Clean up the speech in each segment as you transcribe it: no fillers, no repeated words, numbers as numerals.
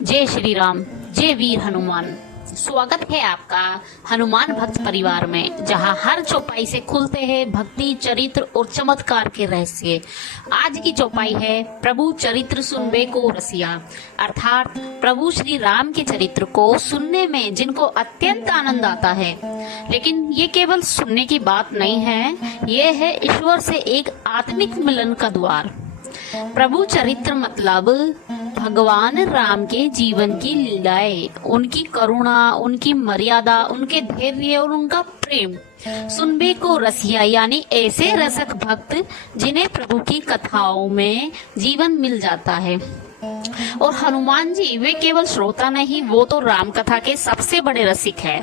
जय श्री राम, जय वीर हनुमान। स्वागत है आपका हनुमान भक्त परिवार में, जहां हर चौपाई से खुलते हैं भक्ति, चरित्र और चमत्कार के रहस्य। आज की चौपाई है प्रभु चरित्र सुनबे को रसिया, अर्थात प्रभु श्री राम के चरित्र को सुनने में जिनको अत्यंत आनंद आता है। लेकिन ये केवल सुनने की बात नहीं है, ये है ईश्वर से एक आत्मिक मिलन का द्वार। प्रभु चरित्र मतलब भगवान राम के जीवन की लीलाएं, उनकी करुणा, उनकी मर्यादा, उनके धैर्य और उनका प्रेम। सुनबे को रसिया यानी ऐसे रसक भक्त जिन्हें प्रभु की कथाओं में जीवन मिल जाता है। और हनुमान जी वे केवल श्रोता नहीं, वो तो राम कथा के सबसे बड़े रसिक है।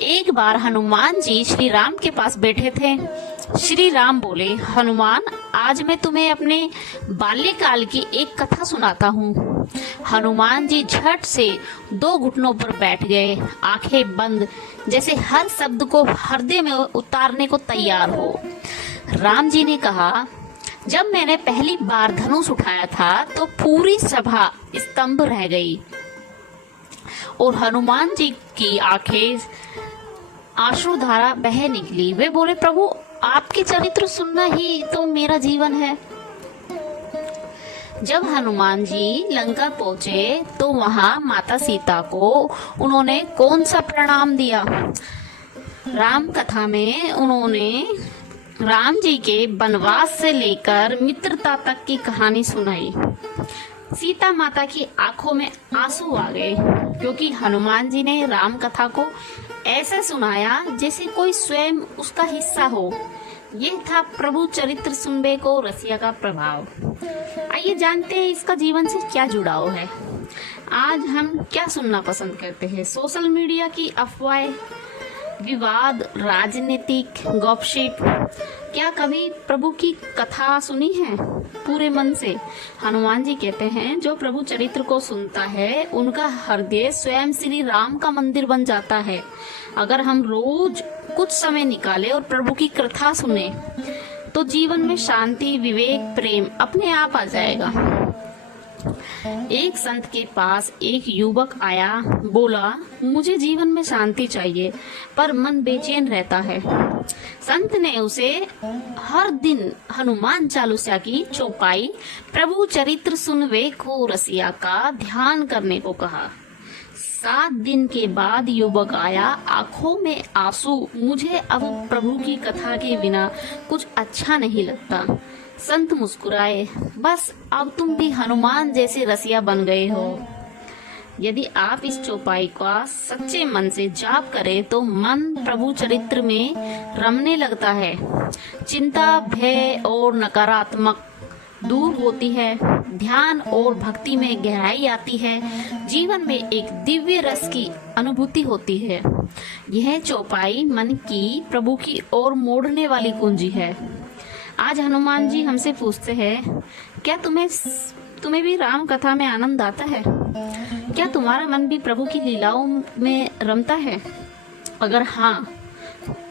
एक बार हनुमान जी श्री राम के पास बैठे थे। श्री राम बोले, हनुमान आज मैं तुम्हें अपने बाल्यकाल की एक कथा सुनाता हूँ। हनुमान जी झट से दो घुटनों पर बैठ गए, आंखें बंद, जैसे हर शब्द को हृदय में उतारने को तैयार हो। राम जी ने कहा, जब मैंने पहली बार धनुष उठाया था तो पूरी सभा स्तंभ रह गई और हनुमान जी की आंखें आंसुधारा बह निकली। वे बोले, प्रभु आपके चरित्र सुनना ही तो मेरा जीवन है। जब हनुमान जी लंका पहुंचे तो वहां माता सीता को उन्होंने कौन सा प्रणाम दिया। राम कथा में उन्होंने राम जी के वनवास से लेकर मित्रता तक की कहानी सुनाई। सीता माता की आंखों में आंसू आ गए, क्योंकि हनुमान जी ने राम कथा को ऐसे सुनाया जैसे कोई स्वयं उसका हिस्सा हो। ये था प्रभु चरित्र सुनबे को रसिया का प्रभाव। आइए जानते हैं इसका जीवन से क्या जुड़ाव है। आज हम क्या सुनना पसंद करते हैं? सोशल मीडिया की अफवाहें, विवाद, राजनीतिक गॉसिप। क्या कभी प्रभु की कथा सुनी है पूरे मन से? हनुमान जी कहते हैं, जो प्रभु चरित्र को सुनता है उनका हृदय स्वयं श्री राम का मंदिर बन जाता है। अगर हम रोज कुछ समय निकाले और प्रभु की कथा सुने तो जीवन में शांति, विवेक, प्रेम अपने आप आ जाएगा। एक संत के पास एक युवक आया, बोला, मुझे जीवन में शांति चाहिए पर मन बेचैन रहता है। संत ने उसे हर दिन हनुमान चालीसा की चौपाई प्रभु चरित्र सुनबे को रसिया का ध्यान करने को कहा। 7 दिन के बाद युवक आया, आंखों में आंसू, मुझे अब प्रभु की कथा के बिना कुछ अच्छा नहीं लगता। संत मुस्कुराए, बस अब तुम भी हनुमान जैसे रसिया बन गए हो। यदि आप इस चौपाई का सच्चे मन से जाप करें तो मन प्रभु चरित्र में रमने लगता है। चिंता, भय और नकारात्मक दूर होती है, ध्यान और भक्ति में गहराई आती है, जीवन में एक दिव्य रस की अनुभूति होती है। यह चौपाई मन की प्रभु की ओर मोड़ने वाली कुंजी है। आज हनुमान जी हमसे पूछते हैं, क्या तुम्हें भी राम कथा में आनंद आता है? क्या तुम्हारा मन भी प्रभु की लीलाओं में रमता है? अगर हाँ,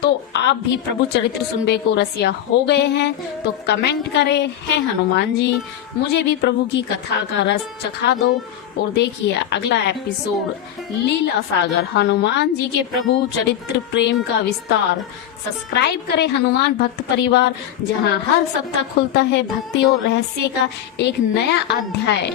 तो आप भी प्रभु चरित्र सुनबे को रसिया हो गए हैं तो कमेंट करें, है हनुमान जी मुझे भी प्रभु की कथा का रस चखा दो। और देखिए अगला एपिसोड, लीला सागर, हनुमान जी के प्रभु चरित्र प्रेम का विस्तार। सब्सक्राइब करें हनुमान भक्त परिवार, जहां हर सप्ताह खुलता है भक्ति और रहस्य का एक नया अध्याय।